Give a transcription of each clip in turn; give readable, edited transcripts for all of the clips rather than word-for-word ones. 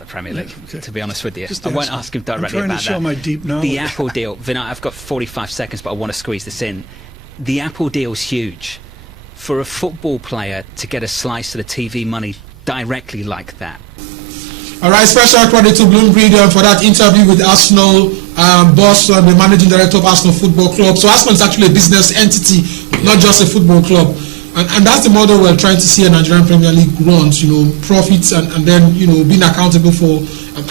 the Premier League, to be honest with you. Just I won't ask him directly I'm trying about to show that. my deep knowledge. The Apple deal, Vinay, I've got 45 seconds, but I want to squeeze this in. The Apple deal's huge. For a football player to get a slice of the TV money directly like that. All right, special credit to Bloomberg for that interview with Arsenal boss and the managing director of Arsenal Football Club. So Arsenal is actually a business entity, not just a football club. And that's the model we're trying to see a Nigerian Premier League runs, profits and then, being accountable for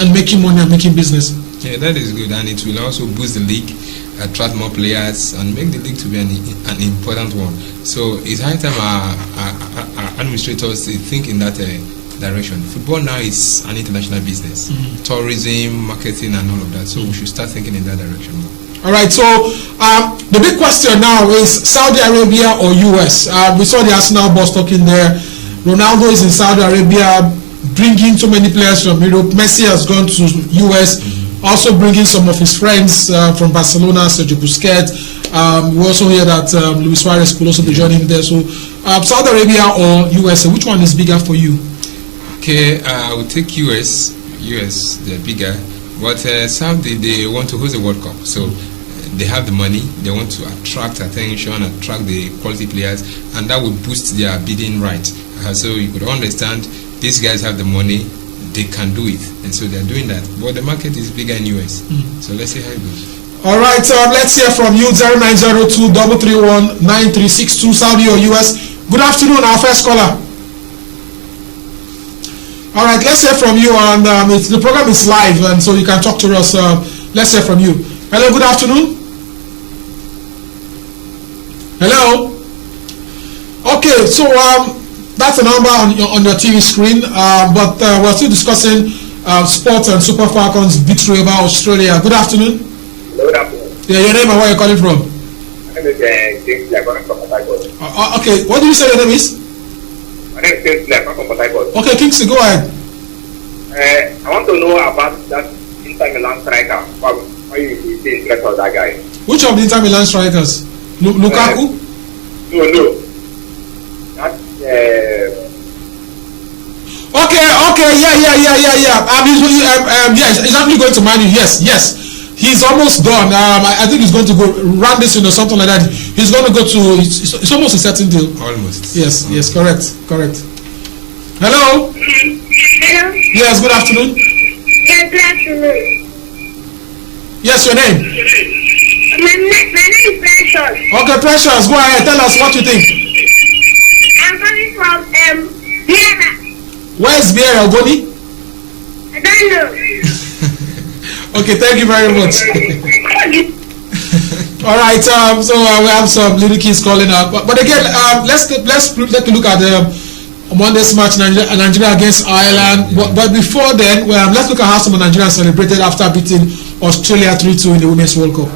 and making money and making business. Yeah, that is good, and it will also boost the league, attract more players, and make the league to be an important one. So it's high time our administrators think in that direction. Football now is an international business, tourism, marketing, and all of that. So we should start thinking in that direction more. All right, so the big question now is Saudi Arabia or US? We saw the Arsenal boss talking there. Ronaldo is in Saudi Arabia, bringing so many players from Europe. Messi has gone to US, also bringing some of his friends from Barcelona, Sergio Busquets. We also hear that Luis Suarez could also be joining there. So Saudi Arabia or US, which one is bigger for you? Okay, I will take US. US, they're bigger. But Saudi, they want to host the World Cup. So they have the money, they want to attract attention, attract the quality players, and that will boost their bidding right. So you could understand, these guys have the money, they can do it, and so they're doing that. But the market is bigger in US, so let's see how it goes. All right, let's hear from you, 0902-331-9362, Saudi or US. Good afternoon, our first caller. All right, let's hear from you, and the program is live, and so you can talk to us. Let's hear from you. Hello, good afternoon. Hello. Okay, so that's a number on your TV screen, but we're still discussing sports and Super Falcons victory over Australia. Good afternoon. Good afternoon. Yeah, your name and where you're calling from? My name is Kingsley. I'm calling from Harcourt. Okay, what did you say your name is? My name is Kingsley. I'm calling from Harcourt. Okay, Kingsley, go ahead. I want to know about that Inter Milan striker. Why you see interest of that guy? Which of the Inter Milan strikers? Lukaku? No. That's Okay, yeah. He's actually going to Man U. Yes. He's almost done. I think he's going to go run this or something like that. He's going to go to. It's almost a certain deal. Almost. Yes. Correct. Hello. Hello. Yes. Good afternoon. Yeah, good afternoon. Yes, your name. My name is Precious. Okay, Precious. Go ahead. Tell us what you think. I'm coming from Vienna. Where is Biera Ogoni? I don't know. Okay, thank you very much. All right, so we have some little kids calling up, but again, let's take a look at the Monday's match, Nigeria against Ireland. But before then, let's look at how some Nigerians celebrated after beating Australia 3-2 in the Women's World Cup.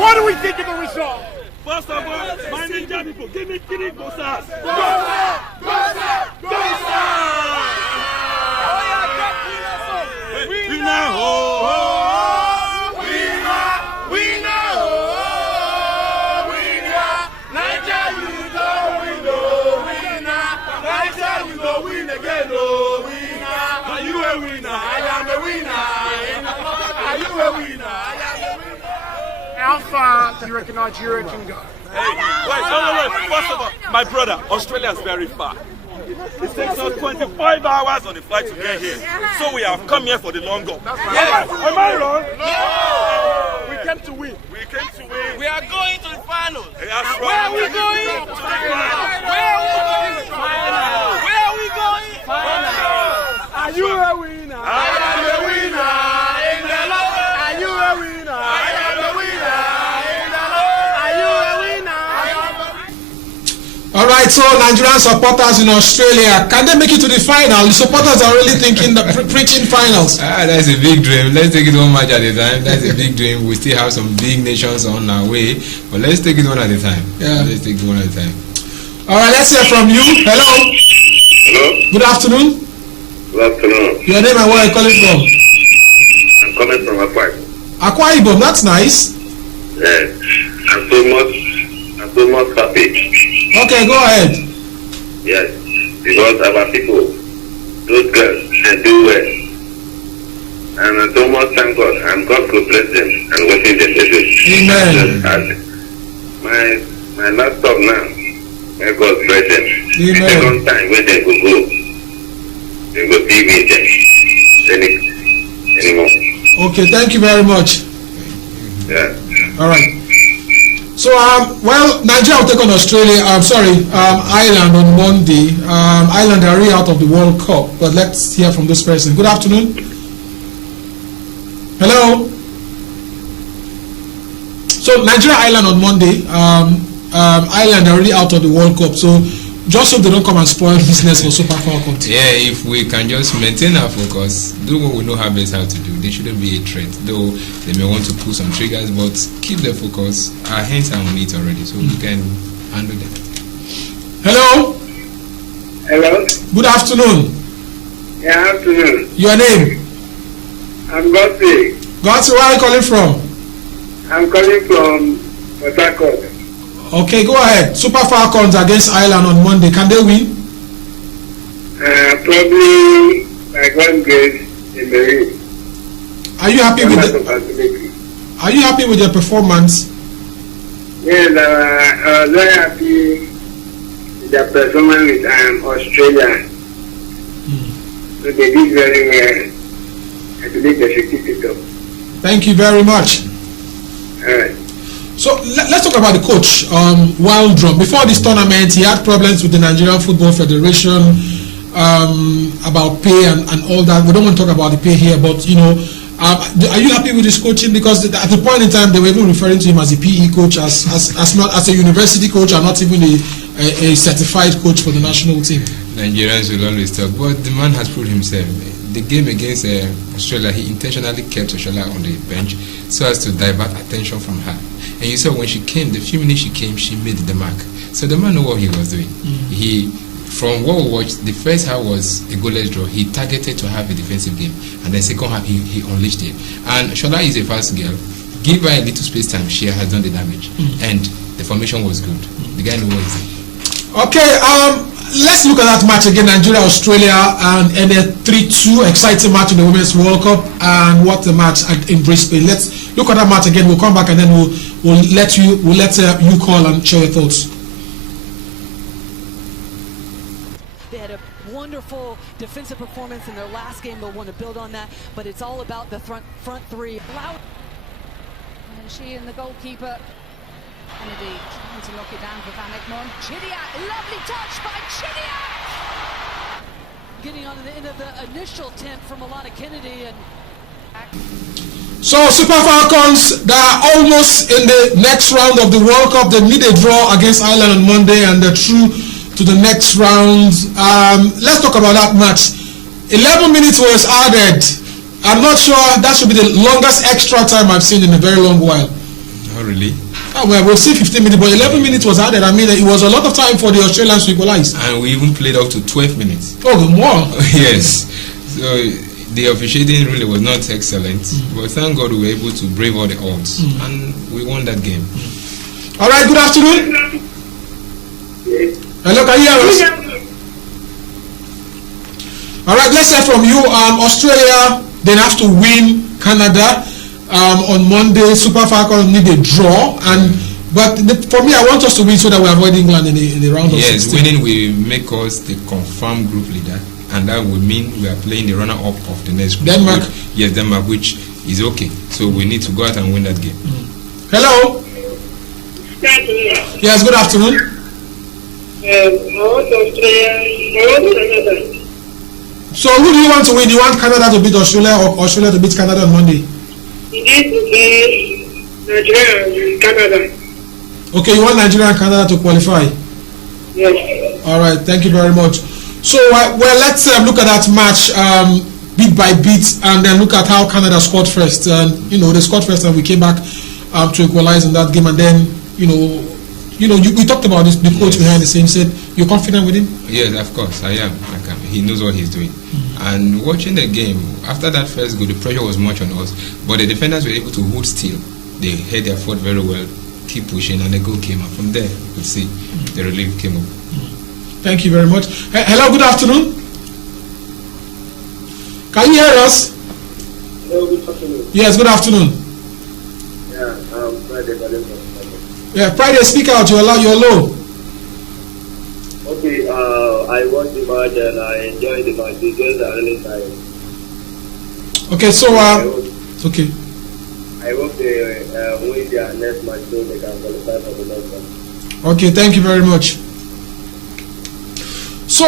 What do we think of the result? First of all, my Ninja people, give me go Stars. Go Stars! How far do you reckon Nigeria can go? Hey, wait. First of all, my brother, Australia is very far. It takes us 25 hours on the flight to get here. So we have come here for the long haul. Yes. Am I wrong? No! We came to win. We came to win. We are going to the finals. That's Where are we right. going? To the finals. Where are we going? Finals. Where are we going? Finals. Are you a winner? I am a winner in the Lord. Are you a winner? I am a winner in the Lord. Are you a winner? All right, so Nigerian supporters in Australia, can they make it to the final? The supporters are really thinking preaching finals. That's a big dream. Let's take it one match at a time. That's a big dream. We still have some big nations on our way, but let's take it one at a time. Yeah. Let's take it one at a time. All right, let's hear from you. Hello. Hello. Good afternoon. Good afternoon. Your name and where are you calling from? I'm coming from Harcourt. Akwa Ibom, that's nice. Yes. I'm so much happy. Okay, go ahead. Yes, because our people, those girls, they do well. And so much thank God, and God will bless them and watching them every. Amen. My laptop now, may God bless them. Amen. Second time when they go be with them anymore. Okay, thank you very much. Yeah. All right. So, well, Nigeria will take on Australia. Ireland on Monday. Ireland are already out of the World Cup, but let's hear from this person. Good afternoon. Hello. So, Nigeria, Ireland on Monday. Ireland are already out of the World Cup, so just so they don't come and spoil business for Super Falcons. Yeah, if we can just maintain our focus, do what we know how best how to do. They shouldn't be a threat, though they may want to pull some triggers, but keep the focus. Our hands are on it already, so we can handle them. Hello. Hello. Good afternoon. Yeah, afternoon. Your name? I'm Godfrey. Godfrey, where are you calling from? I'm calling from Harcourt. Okay, go ahead. Super Falcons against Ireland on Monday. Can they win? Probably by God's grace in the ring. Are you happy with Are you happy with their performance? Yes, I was very happy with their performance with Australia. So they did very well. I believe they should keep it up. Thank you very much. All right. So let's talk about the coach, Waldron. Before this tournament, he had problems with the Nigerian Football Federation about pay and all that. We don't want to talk about the pay here, but are you happy with his coaching? Because at the point in time, they were even referring to him as a PE coach, as not as a university coach, and not even a certified coach for the national team. Nigerians will always talk, but the man has proved himself. The game against Australia, he intentionally kept Australia on the bench so as to divert attention from her. And you saw when she came, the few minutes she came, she made the mark. So the man knew what he was doing. He, from what we watched, the first half was a goalless draw. He targeted to have a defensive game, and the second half he unleashed it. And Shola is a fast girl. Give her a little space time, she has done the damage, and the formation was good. The guy knew what he's doing. Okay, let's look at that match again, Nigeria-Australia, and a 3-2 exciting match in the Women's World Cup, and what a match in Brisbane. Let's look at that match again. We'll come back and then we'll let you call and share your thoughts. They had a wonderful defensive performance in their last game. They'll want to build on that, but it's all about the front three. And she and the goalkeeper. Kennedy trying to lock it down for Van Ekmon. Chidiac, lovely touch by Chidiac! Getting on the end of the initial attempt from Alana Kennedy. And so Super Falcons, they are almost in the next round of the World Cup. They need a draw against Ireland on Monday, and they're through to the next round. Let's talk about that match. 11 minutes was added. I'm not sure that should be the longest extra time I've seen in a very long while. Oh, really? Oh, well, we'll see 15 minutes, but 11 minutes was added. I mean, it was a lot of time for the Australians to equalize. And we even played up to 12 minutes. Oh, more? Yes. So the officiating really was not excellent, but thank God we were able to brave all the odds, and we won that game. All right, good afternoon. Hello, can you hear us? All right, let's hear from you. Australia, they have to win Canada. On Monday, Super Falcons need a draw, but for me, I want us to win so that we avoid England in the round of 16. Yes, winning will make us the confirmed group leader, and that will mean we are playing the runner-up of the next group. Denmark. Yes, Denmark, which is okay. So we need to go out and win that game. Hello. Yes, good afternoon. So who do you want to win? Do you want Canada to beat Australia or Australia to beat Canada on Monday? Nigeria and Canada. Okay, you want Nigeria and Canada to qualify? Yes. All right, thank you very much. So, well, let's look at that match bit by bit, and then look at how Canada scored first. And they scored first, and we came back to equalize in that game. And then, we talked about this. The coach behind the scenes said, "You're confident with him?" Yes, of course, I am. He knows what he's doing. And watching the game, after that first goal, the pressure was much on us, but the defenders were able to hold still. They held their foot very well, keep pushing, and the goal came up. From there, you could see the relief came up. Thank you very much. Hello, good afternoon. Can you hear us? Hello, good afternoon. Yes, good afternoon. Yeah, Friday. Yeah, Friday, speak out. You're low. Okay, I watched the match and I enjoyed the match. The girls are really tired. Okay, so okay. I hope they win their next match so they can qualify for the next one. Okay, thank you very much. So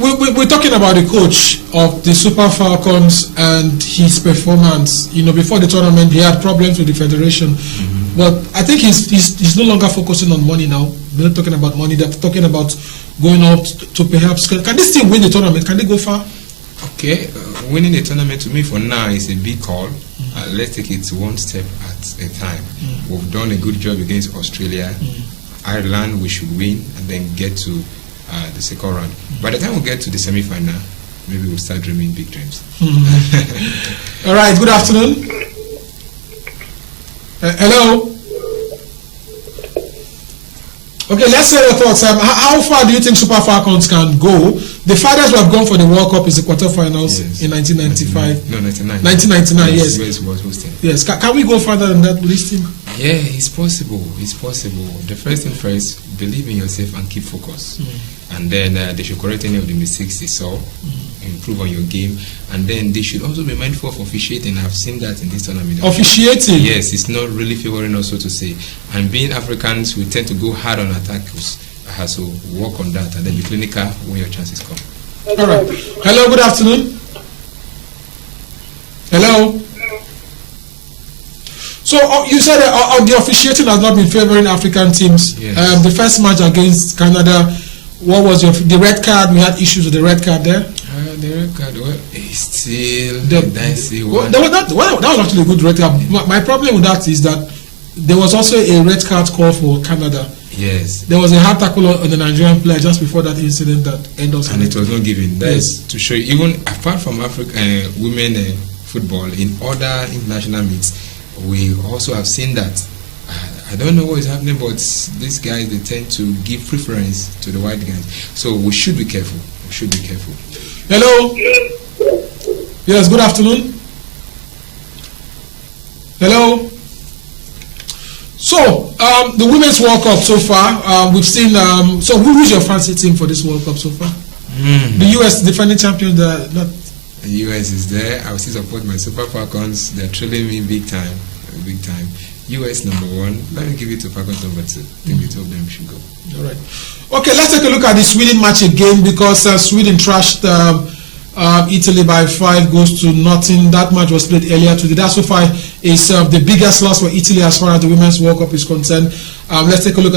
we're talking about the coach of the Super Falcons and his performance. You know, before the tournament, he had problems with the federation, but I think he's no longer focusing on money now. They're not talking about money. They're talking about going out to perhaps. Can this team win the tournament? Can they go far? Okay, winning the tournament to me for now is a big call. Let's take it one step at a time. We've done a good job against Australia. Ireland, we should win and then get to the second round. By the time we get to the semi-final, maybe we'll start dreaming big dreams. All right, good afternoon. Hello. Okay, let's say your thoughts. How far do you think Super Falcons can go? The farthest we have gone for the World Cup is the quarterfinals in 1995. No, 99. 1999, yes. US was hosting. Yes, can we go further than that with this team? Yeah, it's possible. It's possible. The first thing first, believe in yourself and keep focus. And then they should correct any of the mistakes they saw, improve on your game, and then they should also be mindful of officiating. I've seen that in this tournament. Officiating? Yes, it's not really favoring us, so to say. And being Africans, we tend to go hard on attacks. So work on that and then be clinical when your chances come. All right. Hello, good afternoon. Hello. So you said the officiating has not been favoring African teams. Yes. The first match against Canada, what was the red card? We had issues with the red card there. The red card, well, it's still dicey. That was actually a good red card. My problem with that is that there was also a red card call for Canada. Yes. There was a hard tackle on the Nigerian player just before that incident that ended up. And it was not given. That's to show you, even apart from women football, in other international meets, we also have seen that. I don't know what is happening, but these guys, they tend to give preference to the white guys. So we should be careful. We should be careful. Hello. Yes, good afternoon. Hello. So, the Women's World Cup so far, we've seen, so who's your fancy team for this World Cup so far? The US defending champion, the US is there. I will still support my Super Falcons. They're trailing me big time. US number 1. Let me give it to Falcons number 2. I think the two of them should go. All right. Okay, let's take a look at the Sweden match again because Sweden trashed Italy by 5-0. That match was played earlier today. That so far is the biggest loss for Italy as far as the Women's World Cup is concerned. Let's take a look at that.